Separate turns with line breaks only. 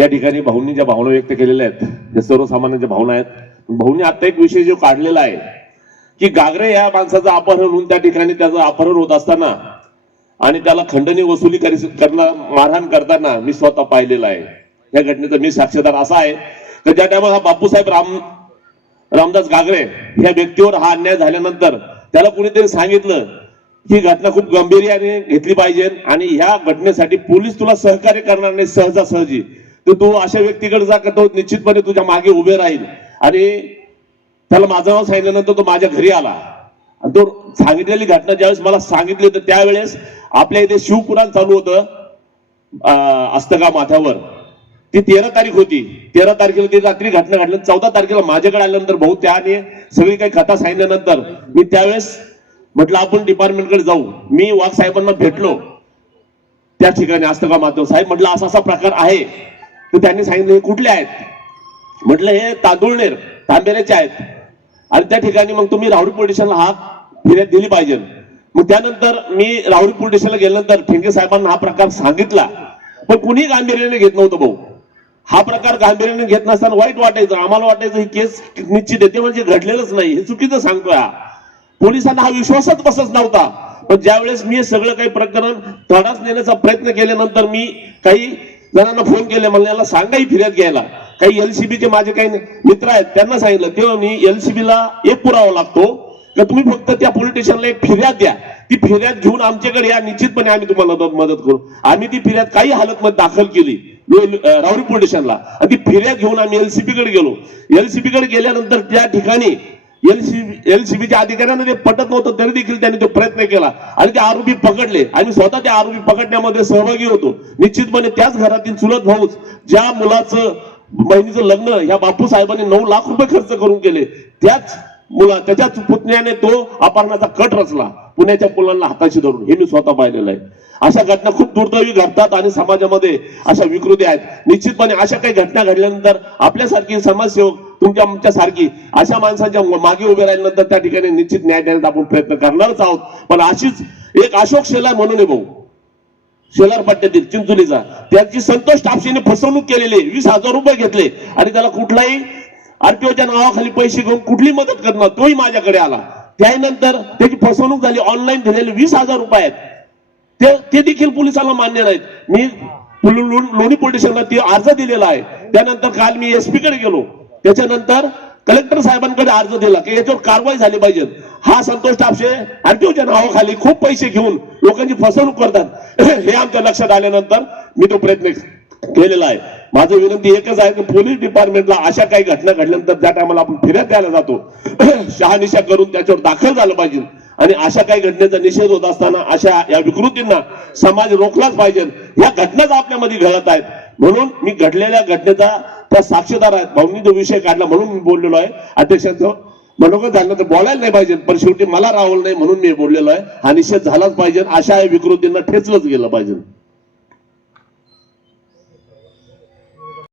या ठिकाणी भाऊंनी ज्या भावना व्यक्त केलेल्या आहेत ज्या सर्वसामान्यांच्या भावना आहेत भाऊंनी आता एक विषय जो काढलेला आहे की गागरे या माणसाचं अपहरण होऊन त्या ठिकाणी त्याचं अपहरण होत असताना आणि त्याला खंडणी वसुली करी- मारहाण करताना मी स्वतः पाहिलेलं आहे. या घटनेचा मी साक्षीदार असा आहे तर ज्या टायमाला हा बापूसाहेब राम रामदास गागरे या व्यक्तीवर हा अन्याय झाल्यानंतर त्याला कुणीतरी सांगितलं ही घटना खूप गंभीर्याने घेतली पाहिजे आणि ह्या घटनेसाठी पोलीस तुला सहकार्य करणार नाही सहजासहजी. तर तू अशा व्यक्तीकडे जा का तो निश्चितपणे तुझ्या मागे उभे राहील. आणि त्याला माझं नाव सांगितल्यानंतर तो माझ्या घरी आला. आणि तो सांगितलेली घटना ज्यावेळेस मला सांगितली तर त्यावेळेस आपल्या इथे शिवपुराण चालू होतं अस्तगा माथ्यावर. ती तेरा तारीख होती. तेरा तारखेला ती रात्री घटना घडली. चौदा तारखेला माझ्याकडे आल्यानंतर भाऊ त्याने सगळी काही कथा सांगितल्यानंतर मी त्यावेळेस म्हटलं आपण डिपार्टमेंटकडे जाऊ. मी वाघ साहेबांना भेटलो. त्या ठिकाणी अस्तगा माध्यम साहेब म्हटलं असा असा प्रकार आहे. तर त्यांनी सांगितलं हे कुठले आहेत? म्हटलं हे तांदुळनेर तांबेऱ्याचे आहेत. आणि त्या ठिकाणी मग तुम्ही राहुरी पोलीस स्टेशनला हात फिर्याद दिली पाहिजे. मग त्यानंतर मी राहुरी पोलीस स्टेशनला गेल्यानंतर ठेंगे साहेबांना हा प्रकार सांगितला. पण कुणी गांभीर्याने घेत नव्हतं भाऊ. हा प्रकार गांभीर्याने घेत नसताना वाईट वाटायचं आम्हाला वाटायचं ही केस निश्चित येते म्हणजे घडलेलंच नाही. हे चुकीचं सांगतोय हा. पोलिसांना हा विश्वासच बसत नव्हता. पण ज्यावेळेस मी हे सगळं काही प्रकरण तडास नेण्याचा प्रयत्न केल्यानंतर मी काही जणांना फोन केले मला याला सांगाही फिर्याद घ्यायला. काही एलसीबीचे माझे काही मित्र आहेत त्यांना सांगितलं तेव्हा मी एलसीबीला ला एक पुरावा लागतो का तुम्ही फक्त त्या पोलीस स्टेशनला एक फिर्याद द्या. ती फिर्याद घेऊन आमच्याकडे या निश्चितपणे आम्ही तुम्हाला मदत करू. आम्ही ती फिर्याद काही हालत मध्ये दाखल केली अं, राहुरी पोलीस स्टेशनला ती फिर्याद घेऊन आम्ही एलसीबी कडे गेलो. एलसीबी कडे गेल्यानंतर त्या ठिकाणी एलसीबी एलसीबीच्या अधिकाऱ्यांना ते पटत नव्हतं तरी देखील त्यांनी तो प्रयत्न केला. आणि ते आरोपी पकडले. आणि स्वतः त्या आरोपी पकडण्यामध्ये सहभागी होतो. निश्चितपणे त्याच घरातील चुलत भाऊच ज्या मुलाचं बहिणीचं लग्न या बापू साहेबांनी नऊ लाख रुपये खर्च करून केले त्याच मुला त्याच्याच पुतण्याने तो अपहरणाचा कट रचला. पुण्याच्या मुलांना हाताशी धरून. हे मी स्वतः पाहिलेलं आहे. अशा घटना खूप दुर्दैवी घडतात आणि समाजामध्ये अशा विकृती आहेत. निश्चितपणे अशा काही घटना घडल्यानंतर आपल्यासारखी समाजसेवक तुमच्या आमच्या सारखी अशा माणसाच्या मागे उभे राहिल्यानंतर त्या ठिकाणी निश्चित न्याय देण्याचा आपण प्रयत्न करणारच आहोत. पण अशीच एक अशोक शेलार म्हणून आहे भाऊ. शेलार पट्ट्यातील चिंचोलीचा. त्याची संतोष टापशीने फसवणूक केलेली आहे. वीस हजार रुपये घेतले. आणि त्याला कुठलाही आरटीओच्या नावाखाली पैसे घेऊन कुठली मदत करणार तोही माझ्याकडे आला. त्यानंतर त्याची फसवणूक झाली. ऑनलाईन दिलेले वीस हजार रुपये आहेत. ते ते देखील पोलिसांना मान्य नाहीत. मी लोणी पोलीस स्टेशनला ते अर्ज दिलेला आहे. त्यानंतर काल मी एसपी कडे गेलो. त्याच्यानंतर कलेक्टर साहेबांकडे अर्ज दिला की याच्यावर कारवाई झाली पाहिजे. हा संतोष टापशे आरटीओच्या नावाखाली खूप पैसे घेऊन लोकांची फसवणूक करतात. हे आमच्या लक्षात आल्यानंतर मी तो प्रयत्न केलेला आहे. माझं विनंती एकच आहे की पोलीस डिपार्टमेंटला अशा काही घटना घडल्यानंतर त्या टायमाला आपण फिर्याद द्यायला जातो शहानिशा करून त्याच्यावर दाखल झालं पाहिजे. आणि अशा काही घटनेचा निषेध होत असताना अशा या विकृतींना समाज रोखलाच पाहिजे. या घटनाच आपल्यामध्ये घडत आहेत म्हणून मी घडलेल्या घटनेचा त्या साक्षीदार आहेत. भाऊंनी जो विषय काढला म्हणून मी बोललेलो आहे. अध्यक्षांचं मनोगत झालं तर बोलायला नाही पाहिजे. पण शेवटी मला राहुल नाही म्हणून मी बोललेलो आहे. हा निषेध झालाच पाहिजे. अशा विकृतींना ठेचलंच गेलं पाहिजे.